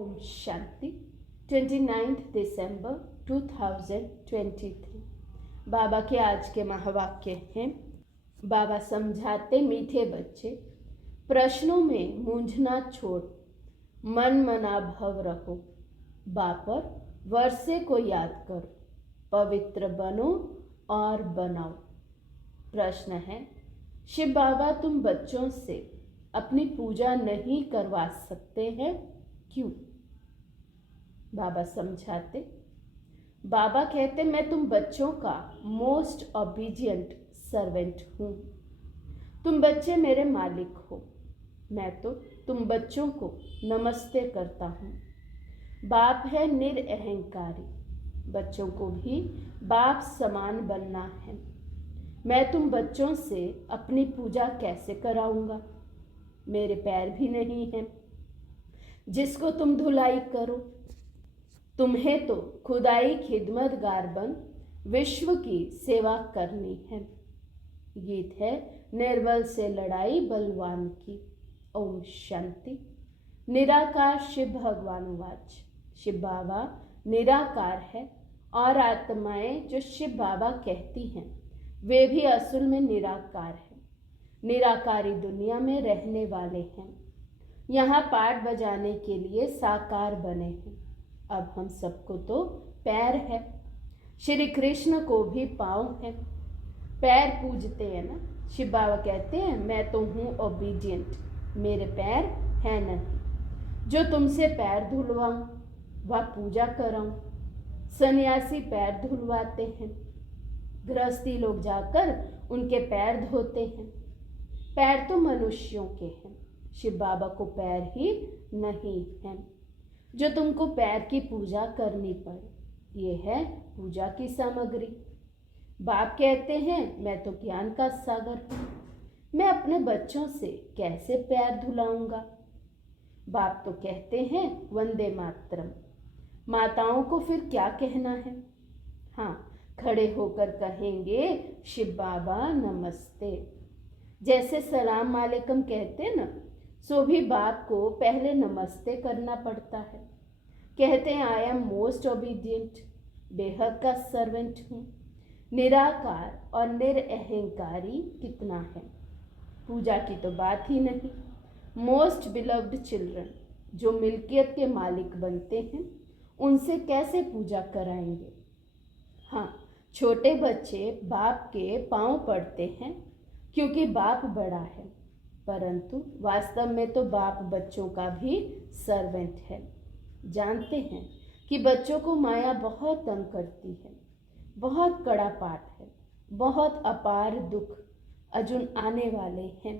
ओम शांति 29 दिसंबर 2023। बाबा के आज के महावाक्य हैं। बाबा समझाते, मीठे बच्चे, प्रश्नों में मूंझना छोड़ मन मना भव रहो। बापर वर्षे को याद करो, पवित्र बनो और बनाओ। प्रश्न है, शिव बाबा तुम बच्चों से अपनी पूजा नहीं करवा सकते हैं, क्यों? बाबा समझाते, बाबा कहते मैं तुम बच्चों का मोस्ट ओबीडिएंट सर्वेंट हूँ। तुम बच्चे मेरे मालिक हो। मैं तो तुम बच्चों को नमस्ते करता हूँ। बाप है निरअहंकारी, बच्चों को भी बाप समान बनना है। मैं तुम बच्चों से अपनी पूजा कैसे कराऊंगा? मेरे पैर भी नहीं हैं जिसको तुम धुलाई करो। तुम्हें तो खुदाई खिदमतगार बन विश्व की सेवा करनी है। गीत है निर्बल से लड़ाई बलवान की। ओम शांति। निराकार शिव भगवान वाच। शिव बाबा निराकार है और आत्माएं जो शिव बाबा कहती हैं वे भी असल में निराकार है। निराकारी दुनिया में रहने वाले हैं। यहाँ पाठ बजाने के लिए साकार बने हैं। अब हम सबको तो पैर है। श्री कृष्ण को भी पाँव है। पैर पूजते हैं ना। शिव बाबा कहते हैं मैं तो हूँ ओबीडिएंट, मेरे पैर है नहीं। जो तुमसे पैर धुलवाऊं वह पूजा कराऊं। सन्यासी पैर धुलवाते हैं, गृहस्थी लोग जाकर उनके पैर धोते हैं। पैर तो मनुष्यों के हैं, शिव बाबा को पैर ही नहीं है। जो तुमको पैर की पूजा करनी पड़े, ये है पूजा की सामग्री। बाप कहते हैं मैं तो ज्ञान का सागर हूँ। मैं अपने बच्चों से कैसे पैर धुलाऊंगा? बाप तो कहते हैं वंदे मातरम। माताओं को फिर क्या कहना है? हाँ, खड़े होकर कहेंगे शिव बाबा नमस्ते। जैसे सलाम वालेकुम कहते हैं ना, सो भी बाप को पहले नमस्ते करना पड़ता है। कहते हैं आई एम मोस्ट ओबीडिएंट, बेहद का सर्वेंट हूँ। निराकार और निरअहंकारी कितना है, पूजा की तो बात ही नहीं। मोस्ट बिलव्ड चिल्ड्रन, जो मिल्कियत के मालिक बनते हैं, उनसे कैसे पूजा कराएंगे? हाँ, छोटे बच्चे बाप के पांव पड़ते हैं क्योंकि बाप बड़ा है, परंतु वास्तव में तो बाप बच्चों का भी सर्वेंट है। जानते हैं कि बच्चों को माया बहुत तंग करती है, बहुत कड़ा पाठ है, बहुत अपार दुख अजुन आने वाले हैं।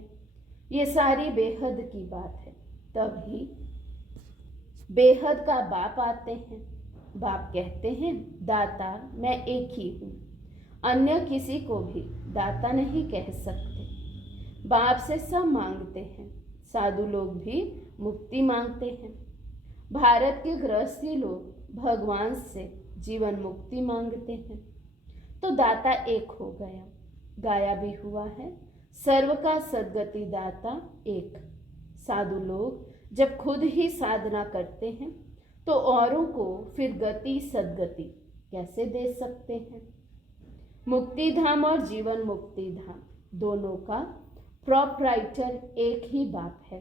ये सारी बेहद की बात है। तभी बेहद का बाप आते हैं। बाप कहते हैं दाता मैं एक ही हूँ, अन्य किसी को भी दाता नहीं कह सकते। बाप से सब मांगते हैं। साधु लोग भी मुक्ति मांगते हैं। भारत के गृहस्थी लोग भगवान से जीवन मुक्ति मांगते हैं। तो दाता एक हो गया, गाया भी हुआ है सर्व का सद्गति दाता एक। साधु लोग जब खुद ही साधना करते हैं तो औरों को फिर गति सद्गति कैसे दे सकते हैं? मुक्ति धाम और जीवन मुक्ति धाम दोनों का प्रोप्राइटर एक ही बाप है।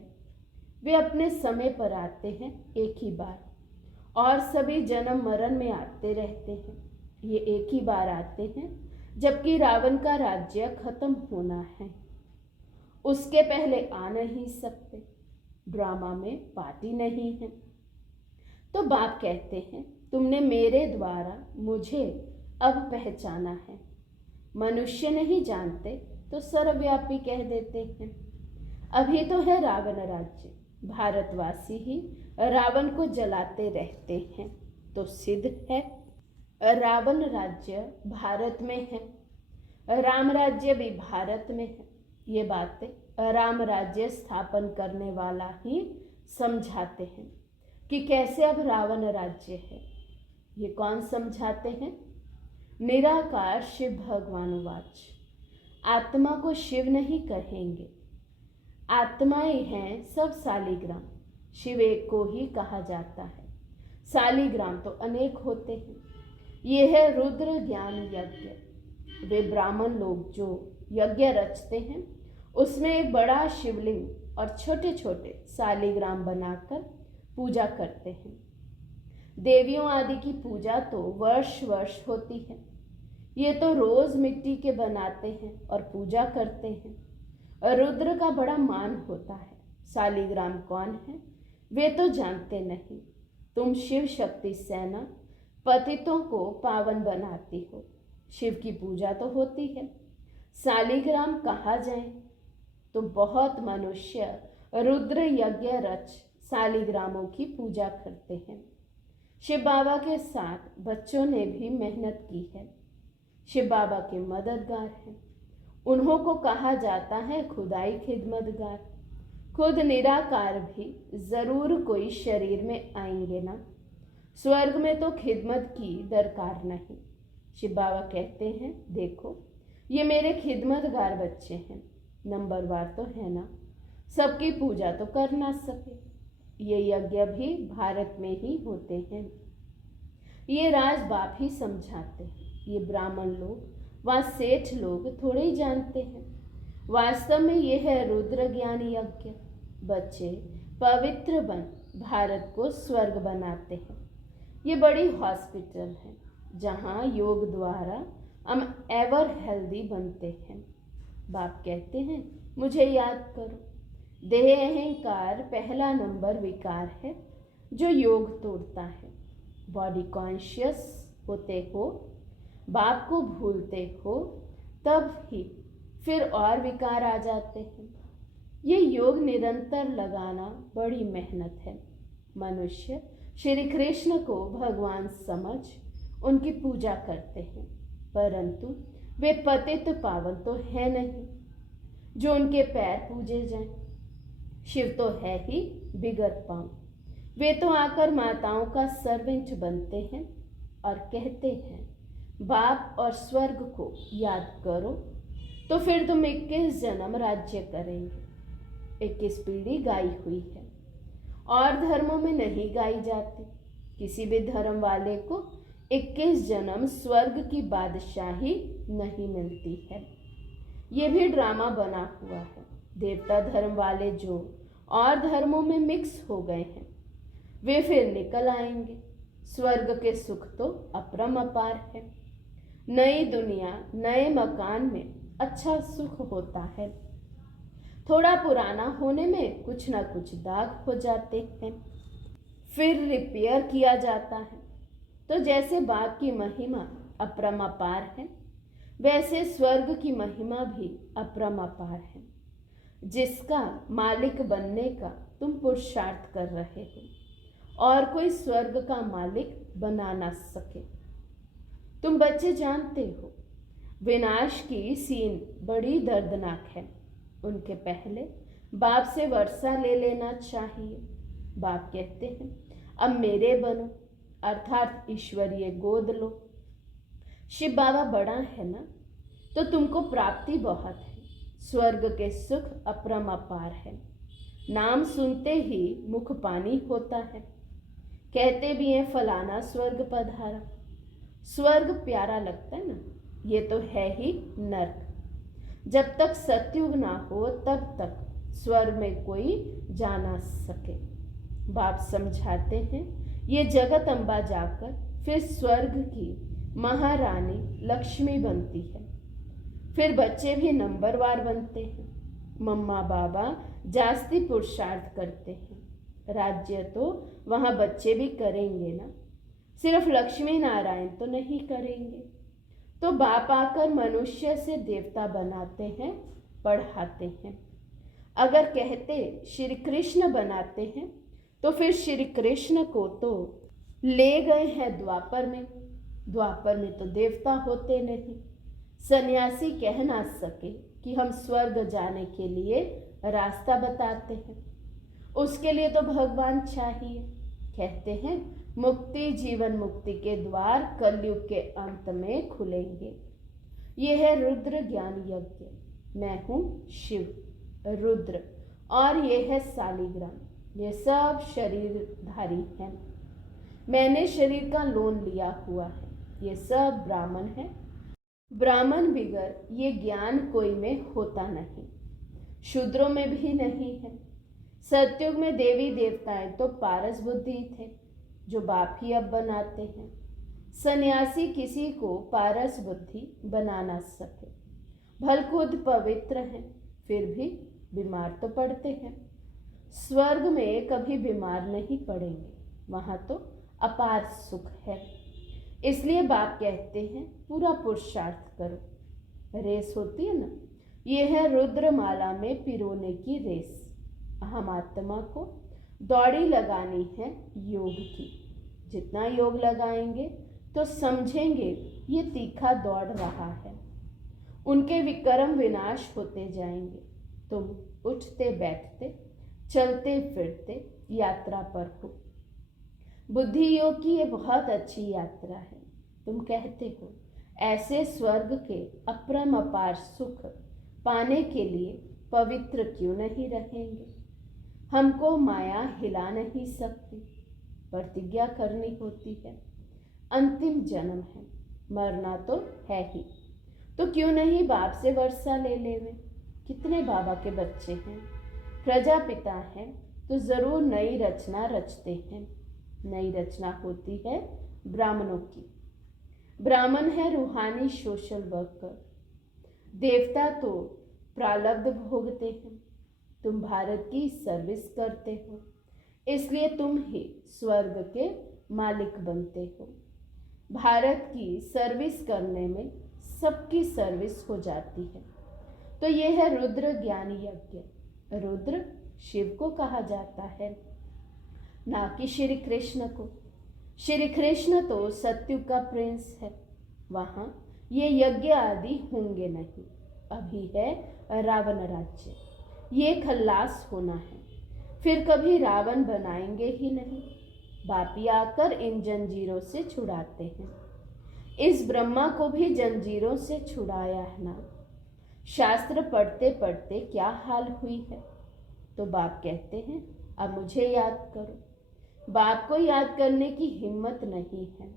वे अपने समय पर आते हैं एक ही बार और सभी जन्म मरण में आते रहते हैं। ये एक ही बार आते हैं जबकि रावण का राज्य खत्म होना है। उसके पहले आ नहीं सकते। ड्रामा में पार्टी नहीं है। तो बाप कहते हैं तुमने मेरे द्वारा मुझे अब पहचाना है। मनुष्य नहीं जानते तो सर्वव्यापी कह देते हैं। अभी तो है रावण राज्य, भारतवासी ही रावण को जलाते रहते हैं, तो सिद्ध है रावण राज्य भारत में है, राम राज्य भी भारत में है। ये बातें राम राज्य स्थापन करने वाला ही समझाते हैं कि कैसे अब रावण राज्य है। ये कौन समझाते हैं? निराकार शिव भगवान वाच। आत्मा को शिव नहीं कहेंगे। आत्माएं हैं सब सालिग्राम। शिव एक को ही कहा जाता है। शालिग्राम तो अनेक होते हैं। ये है रुद्र ज्ञान यज्ञ। वे ब्राह्मण लोग जो यज्ञ रचते हैं उसमें एक बड़ा शिवलिंग और छोटे छोटे शालिग्राम बनाकर पूजा करते हैं। देवियों आदि की पूजा तो वर्ष वर्ष होती है। ये तो रोज मिट्टी के बनाते हैं और पूजा करते हैं। रुद्र का बड़ा मान होता है। शालिग्राम कौन है वे तो जानते नहीं। तुम शिव शक्ति सेना पतितों को पावन बनाती हो। शिव की पूजा तो होती है। शालिग्राम कहा जाए तो बहुत मनुष्य रुद्र यज्ञ रच शालिग्रामों की पूजा करते हैं। शिव बाबा के साथ बच्चों ने भी मेहनत की है। शिव बाबा के मददगार हैं। उन्हों को कहा जाता है खुदाई खिदमतगार। खुद निराकार भी जरूर कोई शरीर में आएंगे ना। स्वर्ग में तो खिदमत की दरकार नहीं। शिव बाबा कहते हैं देखो ये मेरे खिदमतगार बच्चे हैं। नंबरवार तो है ना, सबकी पूजा तो कर ना सके। ये यज्ञ भी भारत में ही होते हैं। ये राज बाप ही समझाते हैं। ये ब्राह्मण लोग व सेठ लोग थोड़े ही जानते हैं। वास्तव में ये है रुद्र ज्ञान यज्ञ। बच्चे पवित्र बन भारत को स्वर्ग बनाते हैं। ये बड़ी हॉस्पिटल है जहाँ योग द्वारा हम एवर हेल्दी बनते हैं। बाप कहते हैं मुझे याद करो। देह अहंकार पहला नंबर विकार है जो योग तोड़ता है। बॉडी कॉन्शियस होते हो, बाप को भूलते हो, तब ही फिर और विकार आ जाते हैं। ये योग निरंतर लगाना बड़ी मेहनत है। मनुष्य श्री कृष्ण को भगवान समझ उनकी पूजा करते हैं, परंतु वे पतित पावन तो है नहीं जो उनके पैर पूजे जाएं। शिव तो है ही बिगड़ पाँव। वे तो आकर माताओं का सर्वेंट बनते हैं और कहते हैं बाप और स्वर्ग को याद करो तो फिर तुम 21 जन्म राज्य करेंगे। 21 पीढ़ी गाई हुई है और धर्मों में नहीं गाई जाती। किसी भी धर्म वाले को 21 जन्म स्वर्ग की बादशाही नहीं मिलती है। ये भी ड्रामा बना हुआ है। देवता धर्म वाले जो और धर्मों में मिक्स हो गए हैं वे फिर निकल आएंगे। स्वर्ग के सुख तो अपरंपार है। नई दुनिया नए मकान में अच्छा सुख होता है। थोड़ा पुराना होने में कुछ ना कुछ दाग हो जाते हैं, फिर रिपेयर किया जाता है। तो जैसे बाप की महिमा अपरंपार है वैसे स्वर्ग की महिमा भी अपरंपार है, जिसका मालिक बनने का तुम पुरुषार्थ कर रहे हो और कोई स्वर्ग का मालिक बना ना सके। तुम बच्चे जानते हो विनाश की सीन बड़ी दर्दनाक है। उनके पहले बाप से वर्षा ले लेना चाहिए। बाप कहते हैं अब मेरे बनो, अर्थात ईश्वरीय गोद लो। शिव बाबा बड़ा है ना, तो तुमको प्राप्ति बहुत है। स्वर्ग के सुख अपरंपार है। नाम सुनते ही मुख पानी होता है। कहते भी हैं फलाना स्वर्ग पधारा। स्वर्ग प्यारा लगता है ना, ये तो है ही नर्क। जब तक सतयुग ना हो तब तक स्वर्ग में कोई जा ना सके। बाप समझाते हैं ये जगत अम्बा जाकर फिर स्वर्ग की महारानी लक्ष्मी बनती है। फिर बच्चे भी नंबरवार बनते हैं। मम्मा बाबा जास्ती पुरुषार्थ करते हैं। राज्य तो वहाँ बच्चे भी करेंगे ना, सिर्फ लक्ष्मी नारायण तो नहीं करेंगे। तो बाप आकर मनुष्य से देवता बनाते हैं, पढ़ाते हैं। अगर कहते श्री कृष्ण बनाते हैं तो फिर श्री कृष्ण को तो ले गए हैं द्वापर में। द्वापर में तो देवता होते नहीं। सन्यासी कह ना सके कि हम स्वर्ग जाने के लिए रास्ता बताते हैं। उसके लिए तो भगवान चाहिए। कहते हैं मुक्ति जीवन मुक्ति के द्वार कलयुग के अंत में खुलेंगे। यह है रुद्र ज्ञान यज्ञ। मैं हूँ शिव रुद्र और यह है शालिग्राम। ये सब शरीरधारी हैं। मैंने शरीर का लोन लिया हुआ है। ये सब ब्राह्मण है। ब्राह्मण बिगर ये ज्ञान कोई में होता नहीं, शूद्रों में भी नहीं है। सतयुग में देवी देवताएं तो पारस बुद्धि थे, जो बाप ही अब बनाते हैं। सन्यासी किसी को पारस बुद्धि बना ना सके। भल खुद पवित्र हैं, फिर भी बीमार तो पड़ते हैं। स्वर्ग में कभी बीमार नहीं पड़ेंगे, वहां तो अपार सुख है। इसलिए बाप कहते हैं पूरा पुरुषार्थ करो। रेस होती है ना, ये है रुद्रमाला में पिरोने की रेस। हम आत्मा को दौड़ी लगानी है योग की। जितना योग लगाएंगे तो समझेंगे ये तीखा दौड़ रहा है। उनके विक्रम विनाश होते जाएंगे। तुम उठते बैठते चलते फिरते यात्रा पर हो। बुद्धि योग की ये बहुत अच्छी यात्रा है। तुम कहते हो ऐसे स्वर्ग के अपरम अपार सुख पाने के लिए पवित्र क्यों नहीं रहेंगे। हमको माया हिला नहीं सकती, प्रतिज्ञा करनी होती है। अंतिम जन्म है, मरना तो है ही, तो क्यों नहीं बाप से वर्षा ले लेवे। कितने बाबा के बच्चे हैं, प्रजापिता हैं, तो जरूर नई रचना रचते हैं। नई रचना होती है ब्राह्मणों की। ब्राह्मण है रूहानी सोशल वर्कर, देवता तो प्रारब्ध भोगते हैं। तुम भारत की सर्विस करते हो, इसलिए तुम ही स्वर्ग के मालिक बनते हो। भारत की सर्विस करने में सबकी सर्विस हो जाती है। तो यह है रुद्र ज्ञान यज्ञ। रुद्र शिव को कहा जाता है, ना कि श्री कृष्ण को। श्री कृष्ण तो सत्युग का प्रिंस है, वहां ये यज्ञ आदि होंगे नहीं। अभी है रावण राज्य, ये खल्लास होना है, फिर कभी रावण बनाएंगे ही नहीं। बापी आकर इन जंजीरों से छुड़ाते हैं। इस ब्रह्मा को भी जंजीरों से छुड़ाया है ना। शास्त्र पढ़ते पढ़ते क्या हाल हुई है। तो बाप कहते हैं अब मुझे याद करो। बाप को याद करने की हिम्मत नहीं है।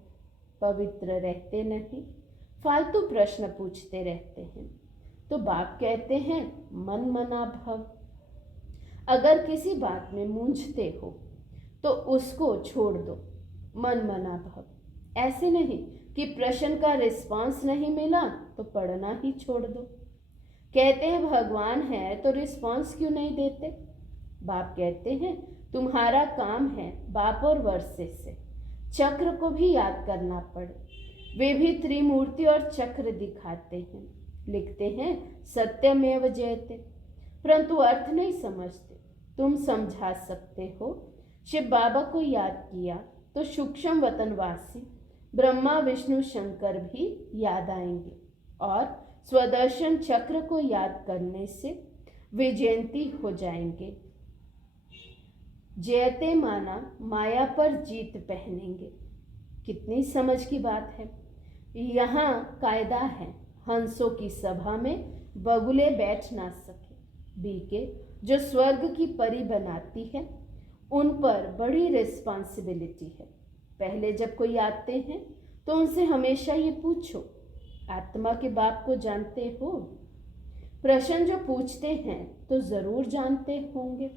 पवित्र रहते नहीं, फालतू प्रश्न पूछते रहते हैं। तो बाप कहते हैं मन मना भव। अगर किसी बात में मूंझते हो तो उसको छोड़ दो, मन मना भव। ऐसे नहीं कि प्रश्न का रिस्पांस नहीं मिला तो पढ़ना ही छोड़ दो। कहते हैं भगवान है तो रिस्पांस क्यों नहीं देते। बाप कहते हैं तुम्हारा काम है बाप और वर्षे से चक्र को भी याद करना पड़े। वे भी त्रिमूर्ति और चक्र दिखाते हैं, लिखते हैं सत्यमेव जयते, परंतु अर्थ नहीं समझते। तुम समझा सकते हो। शिव बाबा को याद किया तो सूक्ष्म वतनवासी ब्रह्मा विष्णु शंकर भी याद आएंगे, और स्वदर्शन चक्र को याद करने से विजयंती हो जाएंगे। जयते माना माया पर जीत पहनेंगे। कितनी समझ की बात है। यहाँ कायदा है, हंसों की सभा में बगुले बैठ ना सके। बीके जो स्वर्ग की परी बनाती है उन पर बड़ी रिस्पॉन्सिबिलिटी है। पहले जब कोई आते हैं तो उनसे हमेशा ये पूछो आत्मा के बाप को जानते हो। प्रश्न जो पूछते हैं तो जरूर जानते होंगे।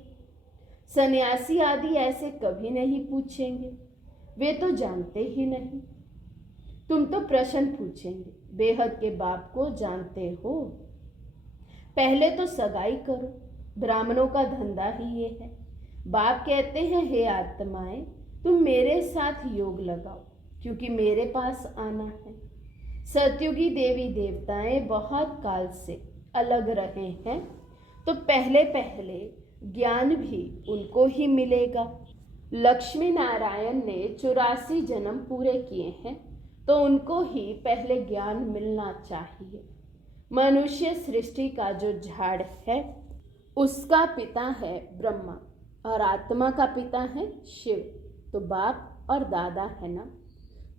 सन्यासी आदि ऐसे कभी नहीं पूछेंगे, वे तो जानते ही नहीं। तुम तो प्रश्न पूछेंगे बेहद के बाप को जानते हो। पहले तो सगाई करो, ब्राह्मणों का धंधा ही ये है। बाप कहते हैं हे आत्माएं तुम मेरे साथ योग लगाओ, क्योंकि मेरे पास आना है। सतयुगी देवी देवताएं बहुत काल से अलग रहे हैं, तो पहले पहले ज्ञान भी उनको ही मिलेगा। लक्ष्मी नारायण ने 84 जन्म पूरे किए हैं, तो उनको ही पहले ज्ञान मिलना चाहिए। मनुष्य सृष्टि का जो झाड़ है उसका पिता है ब्रह्मा, और आत्मा का पिता है शिव। तो बाप और दादा है ना,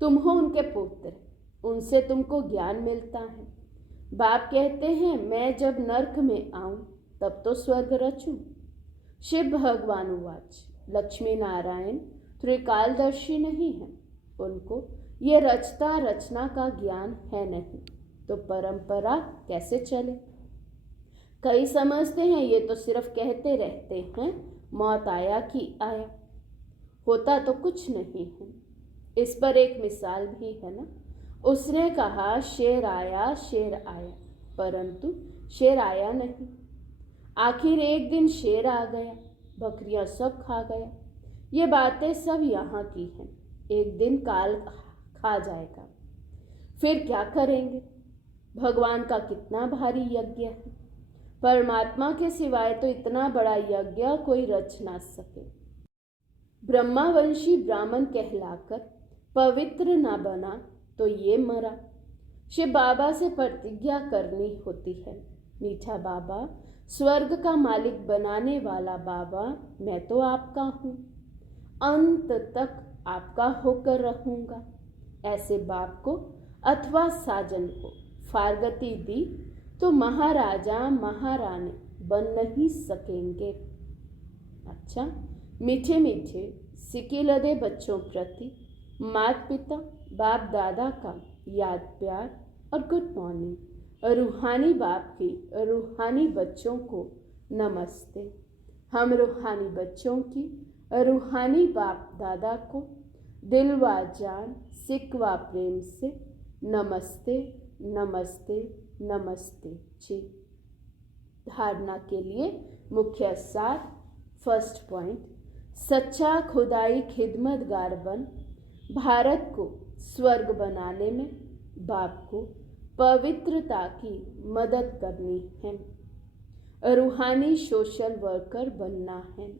तुम हो उनके पुत्र, उनसे तुमको ज्ञान मिलता है। बाप कहते हैं मैं जब नर्क में आऊं तब तो स्वर्ग रचूं। शिव भगवान उवाच लक्ष्मी नारायण त्रिकालदर्शी नहीं है, उनको ये रचता रचना का ज्ञान है नहीं, तो परंपरा कैसे चले। कई समझते हैं ये तो सिर्फ कहते रहते हैं, मौत आया कि आया, होता तो कुछ नहीं है। इस पर एक मिसाल भी है ना। उसने कहा शेर आया, परंतु शेर आया नहीं। आखिर एक दिन शेर आ गया, बकरियां सब खा गया। ये बातें सब यहाँ की हैं। एक दिन काल खा जाएगा, फिर क्या करेंगे। भगवान का कितना भारी यज्ञ है, परमात्मा के सिवाय तो इतना बड़ा यज्ञ कोई रच ना सके। ब्रह्मावंशी ब्राह्मण कहलाकर पवित्र ना बना तो ये मरा। शिव बाबा से प्रतिज्ञा करनी होती है, मीठा बाबा, स्वर्ग का मालिक बनाने वाला बाबा, मैं तो आपका हूँ, अंत तक आपका होकर रहूँगा। ऐसे बाप को अथवा साजन को फारगती दी तो महाराजा महारानी बन नहीं सकेंगे। अच्छा, मीठे मीठे सिकिलदे बच्चों प्रति माता पिता बाप दादा का याद प्यार और गुड मॉर्निंग। रूहानी बाप की रूहानी बच्चों को नमस्ते। हम रूहानी बच्चों की रूहानी बाप दादा को दिल व जान सिक व प्रेम से नमस्ते नमस्ते नमस्ते जी। धारणा के लिए मुख्य सार। फर्स्ट पॉइंट, सच्चा खुदाई खिदमतगार बन भारत को स्वर्ग बनाने में बाप को पवित्रता की मदद करनी है। रूहानी सोशल वर्कर बनना है।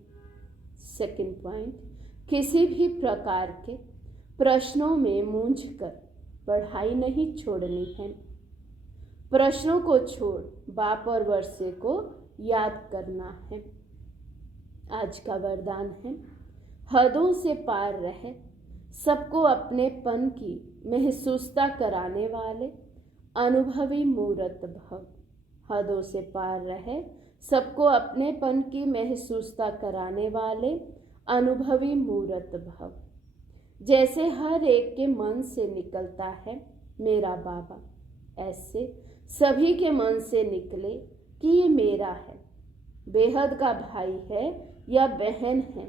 सेकंड पॉइंट, किसी भी प्रकार के प्रश्नों में मूंझकर पढ़ाई नहीं छोड़नी है। प्रश्नों को छोड़ बाप और वर्षे को याद करना है। आज का वरदान है, हदों से पार रहे सबको अपनेपन की महसूसता कराने वाले अनुभवी मूर्त भव। हदों से पार रहे सबको अपनेपन की महसूसता कराने वाले अनुभवी मूर्त भव। जैसे हर एक के मन से निकलता है मेरा बाबा, ऐसे सभी के मन से निकले कि ये मेरा है। बेहद का भाई है या बहन है,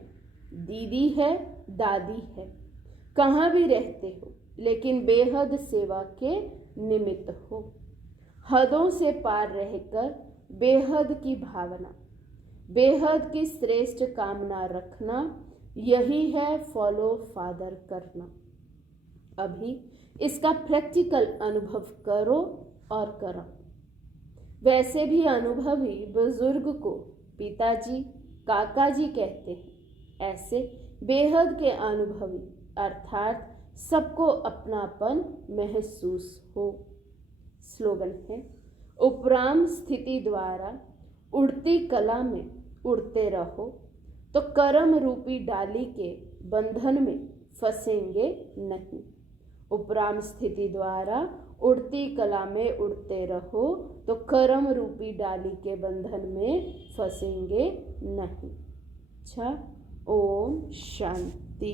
दीदी है दादी है, कहाँ भी रहते हो लेकिन बेहद सेवा के निमित्त हो। हदों से पार रहकर बेहद की भावना, बेहद की श्रेष्ठ कामना रखना, यही है फॉलो फादर करना। अभी इसका प्रैक्टिकल अनुभव करो और करो। वैसे भी अनुभवी बुजुर्ग को पिताजी काका जी कहते हैं। ऐसे बेहद के अनुभवी अर्थात सबको अपनापन महसूस हो। स्लोगन है, उपराम स्थिति द्वारा उड़ती कला में उड़ते रहो तो कर्म रूपी डाली के बंधन में फंसेंगे नहीं। उपराम स्थिति द्वारा उड़ती कला में उड़ते रहो तो कर्म रूपी डाली के बंधन में फंसेंगे नहीं। अच्छा, ओम शांति।